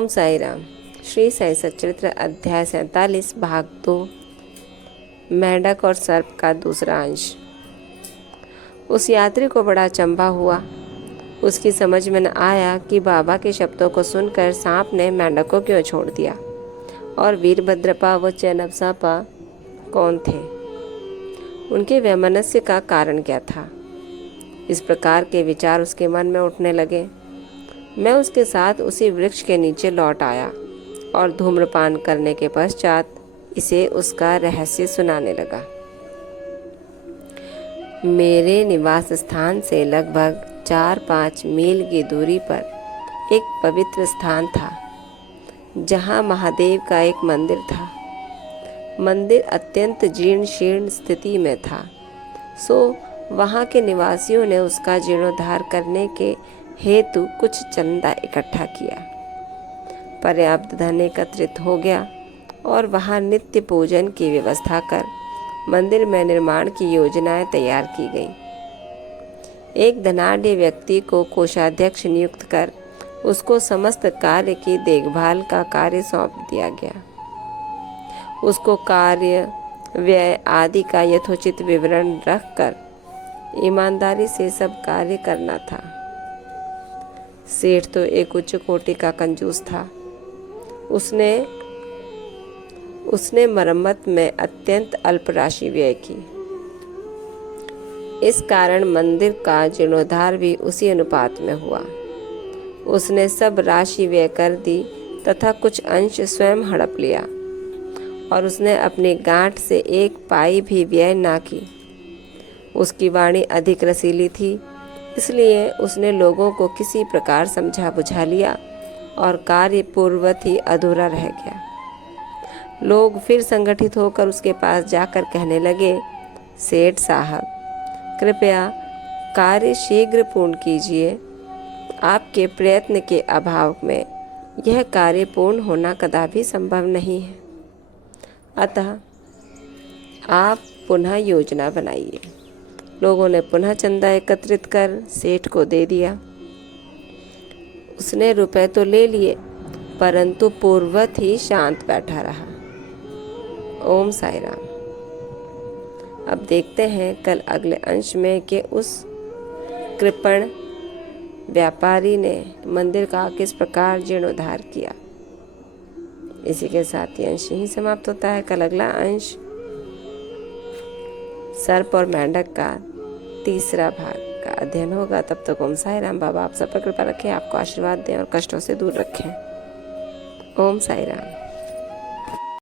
ओम साई राम। श्री साई सच्चरित्र अध्याय 47 भाग 2 मेंढक और सर्प का दूसरा अंश। उस यात्री को बड़ा अचंभा हुआ। उसकी समझ में न आया कि बाबा के शब्दों को सुनकर सांप ने मेंढक को क्यों छोड़ दिया और वीरभद्रप्पा व चैनवसापा कौन थे। उनके वैमनस्य का कारण क्या था। इस प्रकार के विचार उसके मन में उठने लगे। मैं उसके साथ उसी वृक्ष के नीचे लौट आया और धूम्रपान करने के पश्चात इसे उसका रहस्य सुनाने लगा। मेरे निवास स्थान से लगभग 4-5 मील की दूरी पर एक पवित्र स्थान था, जहाँ महादेव का एक मंदिर था। मंदिर अत्यंत जीर्ण शीर्ण स्थिति में था, सो वहाँ के निवासियों ने उसका जीर्णोद्धार करने के हेतु कुछ चंदा इकट्ठा किया। पर्याप्त धन एकत्रित हो गया और वहाँ नित्य पूजन की व्यवस्था कर मंदिर में निर्माण की योजनाएं तैयार की गई। एक धनाढ्य व्यक्ति को कोषाध्यक्ष नियुक्त कर उसको समस्त कार्य की देखभाल का कार्य सौंप दिया गया। उसको कार्य व्यय आदि का यथोचित विवरण रखकर ईमानदारी से सब कार्य करना था। सेठ तो एक उच्च कोटि का कंजूस था। उसने मरम्मत में अत्यंत अल्प राशि व्यय की। इस कारण मंदिर का जीर्णोद्धार भी उसी अनुपात में हुआ। उसने सब राशि व्यय कर दी तथा कुछ अंश स्वयं हड़प लिया और उसने अपनी गांठ से एक पाई भी व्यय ना की। उसकी वाणी अधिक रसीली थी, इसलिए उसने लोगों को किसी प्रकार समझा बुझा लिया और कार्य पूर्ववत ही अधूरा रह गया। लोग फिर संगठित होकर उसके पास जाकर कहने लगे, सेठ साहब, कृपया कार्य शीघ्र पूर्ण कीजिए। आपके प्रयत्न के अभाव में यह कार्य पूर्ण होना कदापि संभव नहीं है। अतः आप पुनः योजना बनाइए। लोगों ने पुनः चंदा एकत्रित कर सेठ को दे दिया। उसने रुपए तो ले लिए, परंतु पूर्ववत ही शांत बैठा रहा। ओम साई राम। अब देखते हैं कल अगले अंश में कि उस कृपण व्यापारी ने मंदिर का किस प्रकार जीर्णोद्धार किया। इसी के साथ ये अंश यहीं समाप्त होता है। कल अगला अंश सर्प और मेंढक का तीसरा भाग का अध्ययन होगा। तब तक ओम साई राम। बाबा आप सब पर कृपा रखें, आपको आशीर्वाद दें और कष्टों से दूर रखें। ओम साई राम।